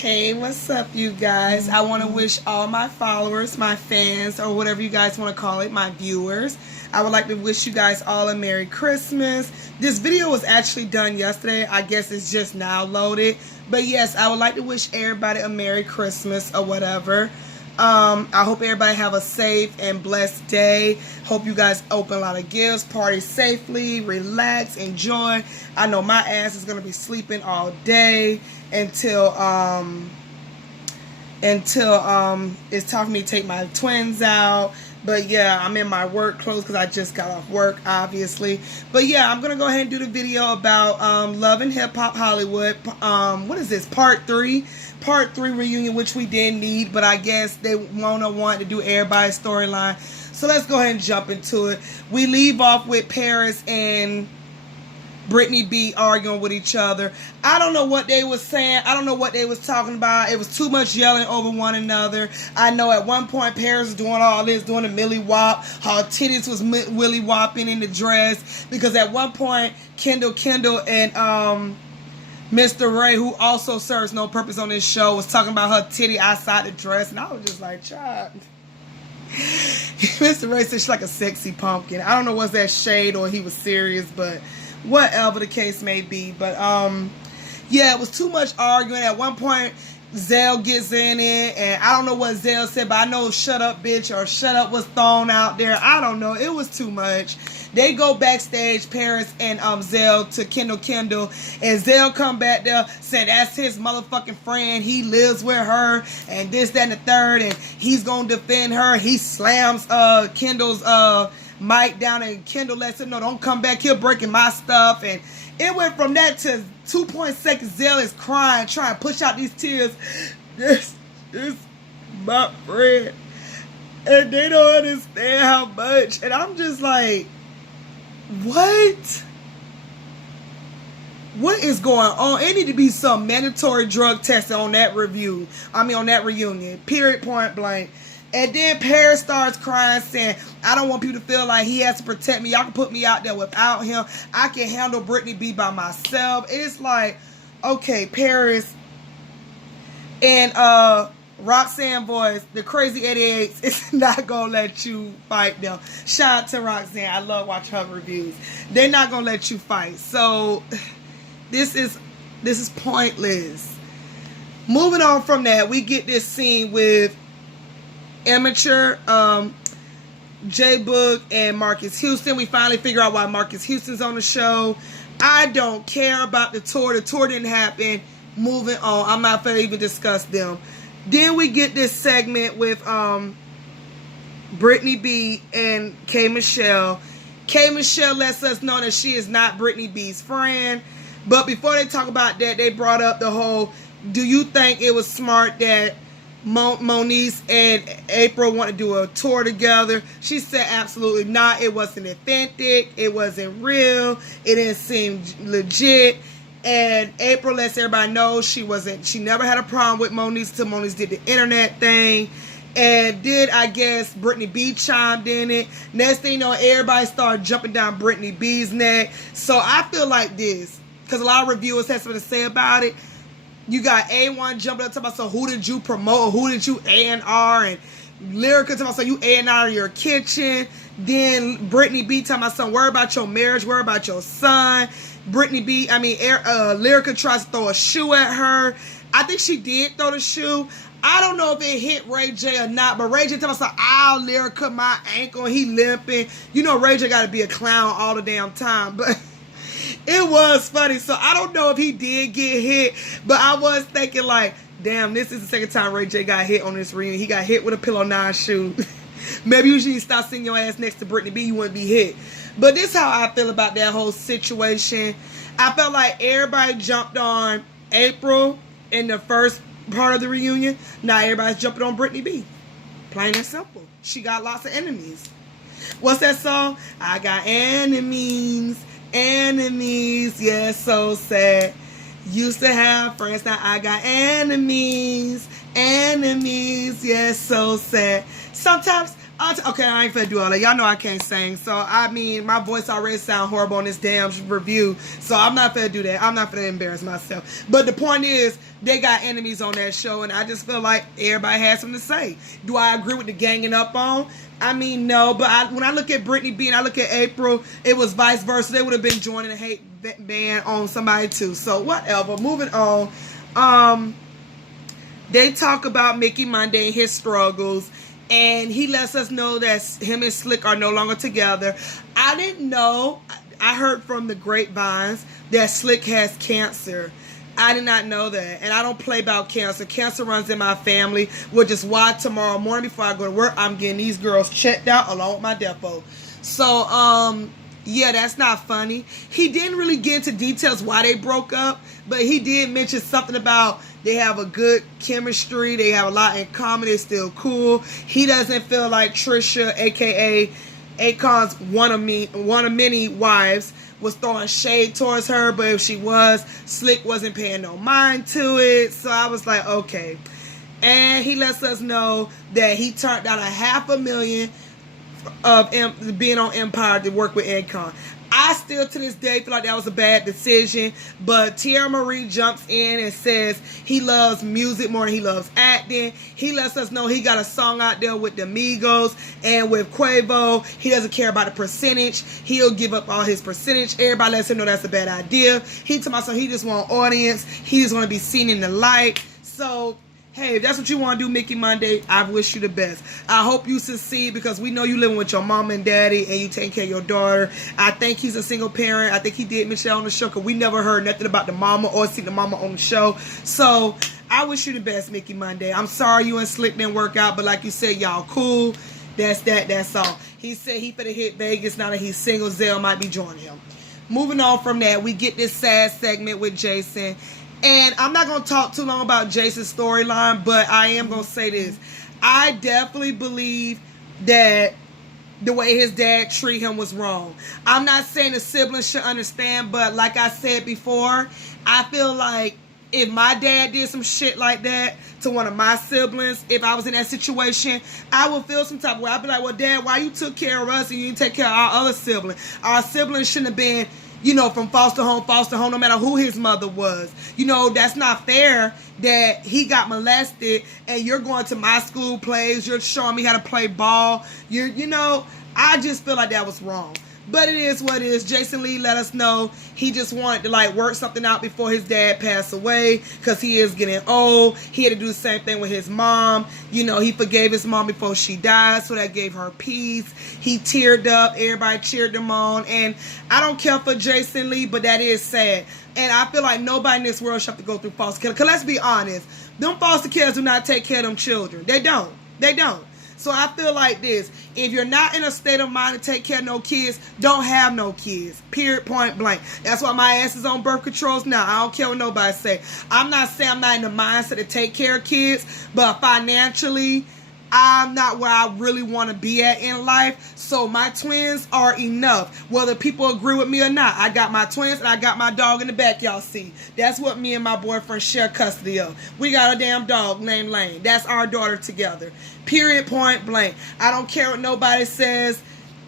Hey, what's up, you guys? I want to wish all my followers, my fans, or whatever you guys want to call it, my viewers. I would like to wish you guys all a Merry Christmas. This video was actually done yesterday. I guess it's just now loaded. But yes, I would like to wish everybody a Merry Christmas or whatever. I hope everybody have a safe and blessed day. Hope you guys open a lot of gifts, party safely, relax, enjoy. I know my ass is gonna be sleeping all day until it's time for me to take my twins out. But yeah, I'm in my work clothes because I just got off work, obviously. But yeah, I'm gonna go ahead and do the video about Love and Hip Hop Hollywood. What is this? Part 3 reunion, which we didn't need, but I guess they want to do everybody's storyline. So let's go ahead and jump into it. We leave off with Paris and Brittany B arguing with each other. I don't know what they was saying. I don't know what they was talking about. It was too much yelling over one another. I know at one point Paris was doing all this, doing a Millie Wop. Her titties was Willy Whopping in the dress. Because at one point, Kendall and Mr. Ray, who also serves no purpose on this show, was talking about her titty outside the dress. And I was just like, child. Mr. Ray said she's like a sexy pumpkin. I don't know was that shade or he was serious, but whatever the case may be. But yeah, it was too much arguing. At one point Zell gets in it, and I don't know what Zell said, but I know shut up bitch or shut up was thrown out there. I don't know, it was too much. They go backstage, Paris and Zell, to Kendall, and Zell come back there saying that's his motherfucking friend, he lives with her and this, that, and the third, and he's gonna defend her. He slams Kendall's mic down, and Kendall lets him know, don't come back here breaking my stuff. And it went from that to 2.6 Zell is crying, trying to push out these tears. This is my friend, and they don't understand how much. And I'm just like, what is going on? It need to be some mandatory drug testing on that on that reunion, period, point blank. And then Paris starts crying, saying, I don't want people to feel like he has to protect me. Y'all can put me out there without him. I can handle Brittany B by myself. It's like, okay, Paris and Roxanne Boys, the Crazy 88s, is not going to let you fight them. Shout out to Roxanne. I love watching her reviews. They're not going to let you fight. So this is pointless. Moving on from that, we get this scene with Immature, J-Boog, and Marcus Houston. We finally figure out why Marcus Houston's on the show. I don't care about the tour. The tour didn't happen. Moving on. I'm not going to even discuss them. Then we get this segment with Brittany B and K. Michelle. K. Michelle lets us know that she is not Brittany B's friend. But before they talk about that, they brought up the whole, do you think it was smart that Moniece and April want to do a tour together? She said absolutely not. It wasn't authentic. It wasn't real. It didn't seem legit. And April lets everybody know she never had a problem with Moniece till Moniece did the internet thing. And then I guess Brittany B chimed in it. Next thing you know, everybody started jumping down Brittany B's neck. So I feel like this, because a lot of reviewers have something to say about it. You got A1 jumping up talking about, so who did you promote? Or who did you A&R? And Lyrica talking about, so you A&R your kitchen. Then Brittany B talking about, something, worry about your marriage, worry about your son. Lyrica tries to throw a shoe at her. I think she did throw the shoe. I don't know if it hit Ray J or not, but Ray J talking about, ow, Lyrica, my ankle, he limping. You know Ray J got to be a clown all the damn time, but it was funny. So I don't know if he did get hit, but I was thinking like, damn, this is the second time Ray J got hit on this reunion. He got hit with a Pillow 9 shoe. Maybe you should stop sitting your ass next to Brittany B, you wouldn't be hit. But this is how I feel about that whole situation. I felt like everybody jumped on April in the first part of the reunion. Now everybody's jumping on Brittany B. Plain and simple. She got lots of enemies. What's that song? I got enemies. Enemies, yeah, so sad. Used to have friends, now I got enemies. Enemies, yeah, so sad. Sometimes Okay, I ain't finna do all that. Y'all know I can't sing. So, I mean, my voice already sound horrible on this damn review. So, I'm not finna do that. I'm not finna embarrass myself. But the point is, they got enemies on that show. And I just feel like everybody has something to say. Do I agree with the ganging up on? I mean, no. But when I look at Brittany B and I look at April, it was vice versa. They would have been joining a hate band on somebody too. So, whatever. Moving on. They talk about Mickey Monday and his struggles. And he lets us know that him and Slick are no longer together. I didn't know. I heard from the grapevines that Slick has cancer. I did not know that. And I don't play about cancer. Cancer runs in my family, which is why tomorrow morning before I go to work, I'm getting these girls checked out along with my depot. So, yeah, that's not funny. He didn't really get into details why they broke up, but he did mention something about they have a good chemistry. They have a lot in common. They're still cool. He doesn't feel like Trisha, a.k.a. Akon's one of many wives, was throwing shade towards her, but if she was, Slick wasn't paying no mind to it. So I was like, okay. And he lets us know that he turned down $500,000 of being on Empire to work with Akon. I still to this day feel like that was a bad decision, but Tierra Marie jumps in and says he loves music more than he loves acting. He lets us know he got a song out there with the Migos and with Quavo. He doesn't care about the percentage. He'll give up all his percentage. Everybody lets him know that's a bad idea. He told myself he just want audience. He just want to be seen in the light. So, hey, if that's what you want to do, Mickey Monday, I wish you the best. I hope you succeed because we know you living with your mom and daddy and you taking care of your daughter. I think he's a single parent. I think he did Michelle on the show because we never heard nothing about the mama or seen the mama on the show. So, I wish you the best, Mickey Monday. I'm sorry you and Slick didn't work out, but like you said, y'all cool. That's that. That's all. He said he finna hit Vegas now that he's single. Zell might be joining him. Moving on from that, we get this sad segment with Jason. And I'm not going to talk too long about Jason's storyline, but I am going to say this. I definitely believe that the way his dad treated him was wrong. I'm not saying the siblings should understand, but like I said before, I feel like if my dad did some shit like that to one of my siblings, if I was in that situation, I would feel some type of way. I'd be like, well, Dad, why you took care of us and you didn't take care of our other sibling? Our siblings shouldn't have been, you know, from foster home, no matter who his mother was. You know, that's not fair that he got molested and you're going to my school plays, you're showing me how to play ball. You know, I just feel like that was wrong. But it is what it is. Jason Lee let us know he just wanted to like work something out before his dad passed away because he is getting old. He had to do the same thing with his mom. You know, he forgave his mom before she died, so that gave her peace. He teared up. Everybody cheered him on. And I don't care for Jason Lee, but that is sad. And I feel like nobody in this world should have to go through foster care. Because let's be honest, them foster carers do not take care of them children. They don't. They don't. So I feel like this. If you're not in a state of mind to take care of no kids, don't have no kids. Period, point blank. That's why my ass is on birth controls now. I don't care what nobody say. I'm not saying I'm not in the mindset to take care of kids, but financially, I'm not where I really want to be at in life. So my twins are enough. Whether people agree with me or not. I got my twins and I got my dog in the back, y'all see. That's what me and my boyfriend share custody of. We got a damn dog named Lane. That's our daughter together. Period, point blank. I don't care what nobody says.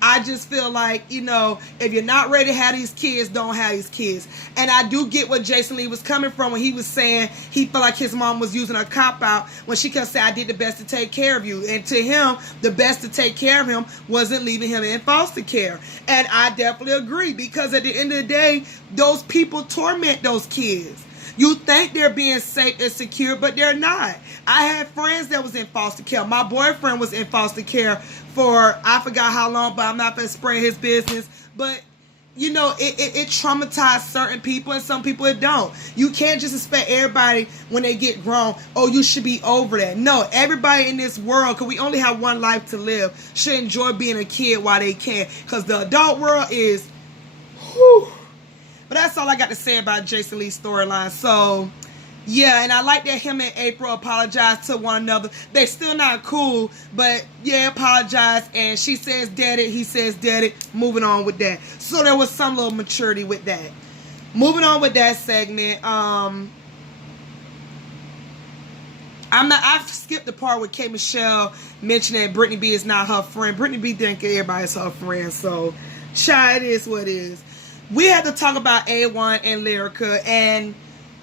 I just feel like, you know, if you're not ready to have these kids, don't have these kids. And I do get what Jason Lee was coming from when he was saying he felt like his mom was using a cop-out when she kept saying, I did the best to take care of you. And to him, the best to take care of him wasn't leaving him in foster care. And I definitely agree because at the end of the day, those people torment those kids. You think they're being safe and secure, but they're not. I had friends that was in foster care. My boyfriend was in foster care for, I forgot how long, but I'm not going to spread his business. But, you know, it traumatized certain people and some people it don't. You can't just expect everybody when they get grown, oh, you should be over that. No, everybody in this world, because we only have one life to live, should enjoy being a kid while they can. Because the adult world is, whew. But that's all I got to say about Jason Lee's storyline. So, yeah, and I like that him and April apologized to one another. They're still not cool, but yeah, apologize. And she says, daddy, he says, daddy. Moving on with that. So there was some little maturity with that. Moving on with that segment. I skipped the part where K. Michelle mentioned that Brittany B is not her friend. Brittany B think everybody's her friend, so child, it is what it is. We had to talk about A1 and Lyrica, and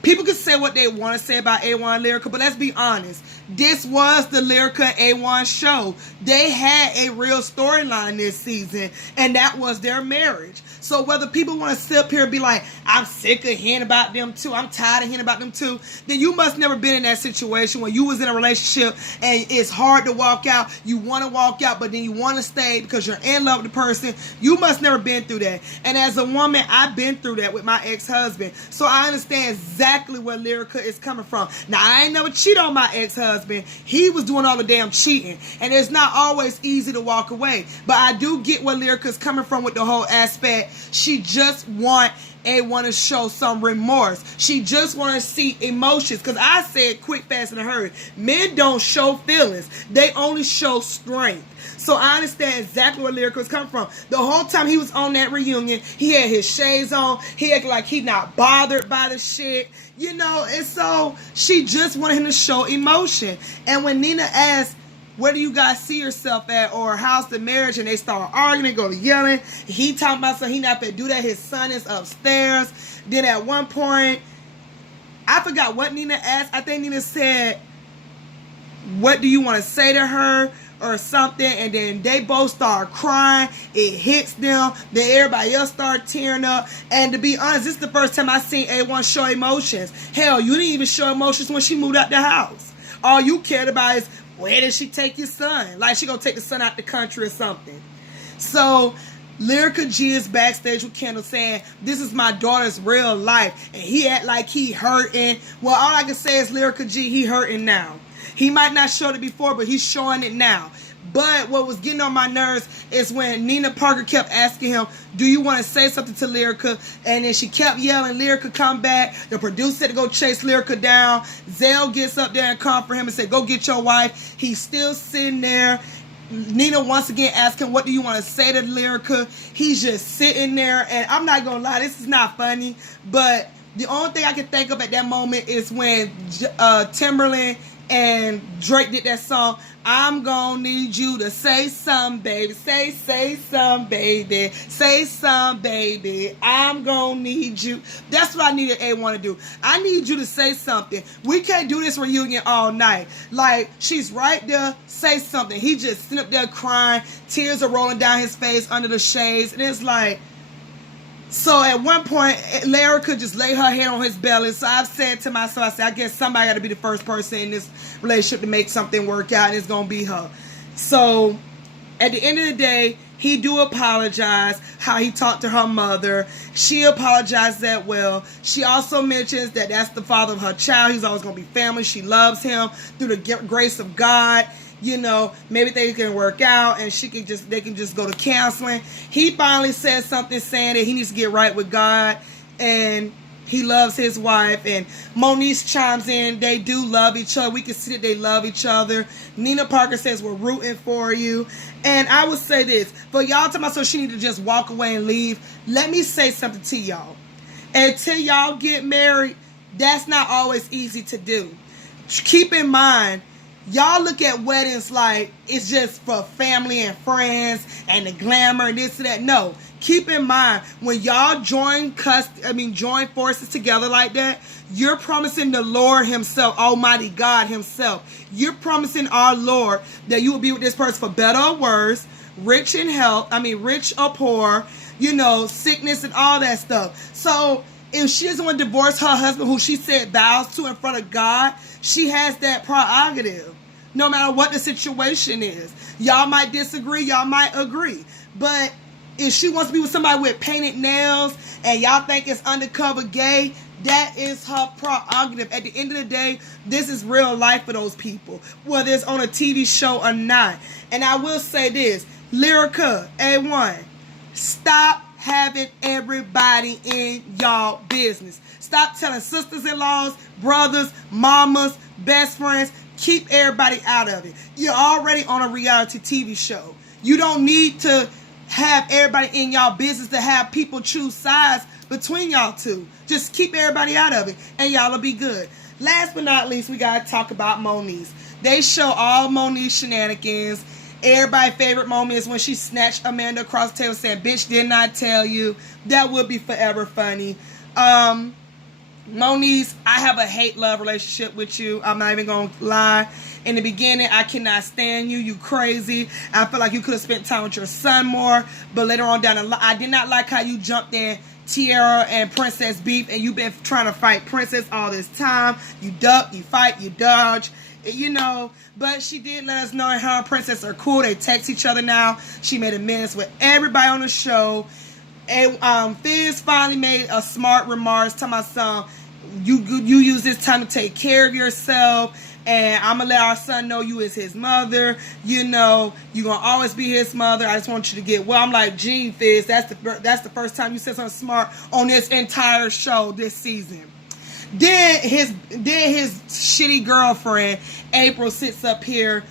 people can say what they want to say about A1 and Lyrica, but let's be honest. This was the Lyrica A1 show. They had a real storyline this season, and that was their marriage. So whether people want to sit up here and be like, I'm sick of hearing about them too, I'm tired of hearing about them too, then you must never been in that situation where you was in a relationship and it's hard to walk out. You want to walk out, but then you want to stay because you're in love with the person. You must never been through that. And as a woman, I've been through that with my ex-husband. So I understand exactly where Lyrica is coming from. Now, I ain't never cheated on my ex-husband. He was doing all the damn cheating. And it's not always easy to walk away. But I do get where Lyrica's coming from with the whole aspect. She just want to show some remorse. She just want to see emotions. Because I said quick, fast, and in a hurry. Men don't show feelings. They only show strength. So I understand exactly where Lyrica was coming from. The whole time he was on that reunion, he had his shades on. He acted like he not bothered by the shit. You know, and so she just wanted him to show emotion. And when Nina asked, where do you guys see yourself at, or how's the marriage, and they start arguing, they go to yelling, he talking about something, he not gonna do that, his son is upstairs. Then at one point, I forgot what Nina asked. I think Nina said, what do you want to say to her, or something, and then they both start crying. It hits them. Then everybody else start tearing up. And to be honest, this is the first time I seen A1 show emotions. Hell, you didn't even show emotions when she moved out the house. All you cared about is, where did she take your son? Like she gonna take the son out the country or something. So Lyrica G is backstage with Kendall saying, this is my daughter's real life. And he act like he hurting. Well, all I can say is Lyrica G, he hurting now. He might not show it before, but he's showing it now. But what was getting on my nerves is when Nina Parker kept asking him, do you want to say something to Lyrica? And then she kept yelling, Lyrica, come back. The producer said to go chase Lyrica down. Zell gets up there and comfort him and said, go get your wife. He's still sitting there. Nina once again asked him, what do you want to say to Lyrica? He's just sitting there. And I'm not going to lie, this is not funny. But the only thing I can think of at that moment is when Timberland and Drake did that song, I'm gonna need you to say something, baby. Say something, baby. Say something, baby. I'm gonna need you. That's what I needed A1 to do. I need you to say something. We can't do this reunion all night. Like, she's right there. Say something. He just sitting up there crying. Tears are rolling down his face under the shades. And it's like, so at one point, Lyrica could just lay her head on his belly. So I've said to myself, I guess somebody got to be the first person in this relationship to make something work out, and it's going to be her. So at the end of the day, he do apologize how he talked to her mother. She apologized that well. She also mentions that that's the father of her child. He's always going to be family. She loves him through the grace of God. You know, maybe they can work out and they can just go to counseling. He finally says something saying that he needs to get right with God and he loves his wife. And Moniece chimes in. They do love each other. We can see that they love each other. Nina Parker says, we're rooting for you. And I would say this, for y'all talking about so she need to just walk away and leave, let me say something to y'all. Until y'all get married, that's not always easy to do. Keep in mind, y'all look at weddings like it's just for family and friends and the glamour and this and that. No. Keep in mind, when y'all join forces together like that, you're promising the Lord himself, Almighty God himself. You're promising our Lord that you will be with this person for better or worse, rich or poor, you know, sickness and all that stuff. So if she doesn't want to divorce her husband, who she said vows to in front of God, she has that prerogative. No matter what the situation is. Y'all might disagree, y'all might agree. But if she wants to be with somebody with painted nails and y'all think it's undercover gay, that is her prerogative. At the end of the day, this is real life for those people, whether it's on a TV show or not. And I will say this, Lyrica, A1, stop having everybody in y'all business. Stop telling sisters-in-laws, brothers, mamas, best friends. Keep everybody out of it. You're already on a reality TV show. You don't need to have everybody in y'all business to have people choose sides between y'all two. Just keep everybody out of it and y'all will be good. last but not least, we gotta talk about Moniece. They show all Moniece shenanigans. Everybody's favorite moment is when she snatched Amanda across the table and said, "Bitch, did not tell you." That would be forever funny. Moniece, I have a hate-love relationship with you. I'm not even gonna lie. In the beginning, I cannot stand you. You crazy. I feel like you could have spent time with your son more. But later on down the line, I did not like how you jumped in Tiara and Princess beef, and you've been trying to fight Princess all this time. You duck, you fight, you dodge. You know, but she did let us know her and Princess are cool. They text each other now. She made amends with everybody on the show. And Fizz finally made a smart remarks to my son. You use this time to take care of yourself, and I'm gonna let our son know you is his mother. You know, you're gonna always be his mother. I just want you to get well. I'm like, gee, Fizz, that's the first time you said something smart on this entire show this season. Then his shitty girlfriend April sits up here.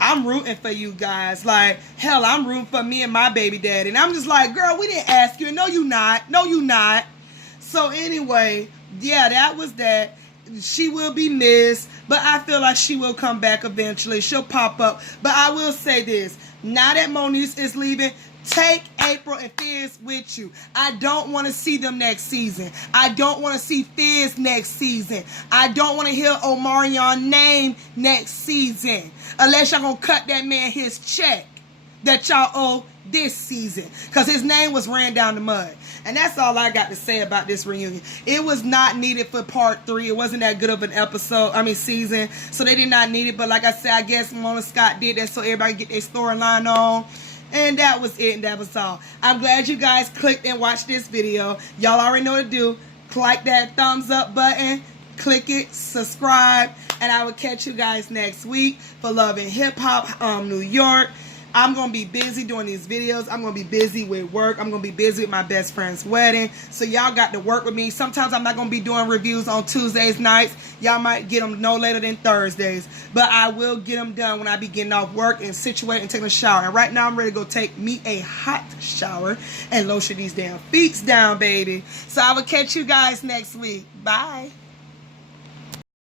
I'm rooting for you guys. Like, hell, I'm rooting for me and my baby daddy. And I'm just like, girl, we didn't ask you. No, you not. No, you not. So anyway, yeah, that was that. She will be missed, but I feel like she will come back eventually. She'll pop up. But I will say this. Now that Moniece is leaving, take April and Fizz with you. I don't want to see them next season. I don't want to see Fizz next season. I don't want to hear Omarion name next season. Unless y'all gonna cut that man his check that y'all owe this season. Because his name was ran down the mud. And that's all I got to say about this reunion. It was not needed for part 3. It wasn't that good of an season. So they did not need it. But like I said, I guess Mona Scott did that so everybody get their storyline on. And that was it, and that was all. I'm glad you guys clicked and watched this video. Y'all already know what to do. Click that thumbs up button. Click it, subscribe, and I will catch you guys next week for Love and Hip Hop New York. I'm going to be busy doing these videos. I'm going to be busy with work. I'm going to be busy with my best friend's wedding. So y'all got to work with me. Sometimes I'm not going to be doing reviews on Tuesdays nights. Y'all might get them no later than Thursdays. But I will get them done when I be getting off work and situated and taking a shower. And right now I'm ready to go take me a hot shower and lotion these damn feet down, baby. So I will catch you guys next week. Bye.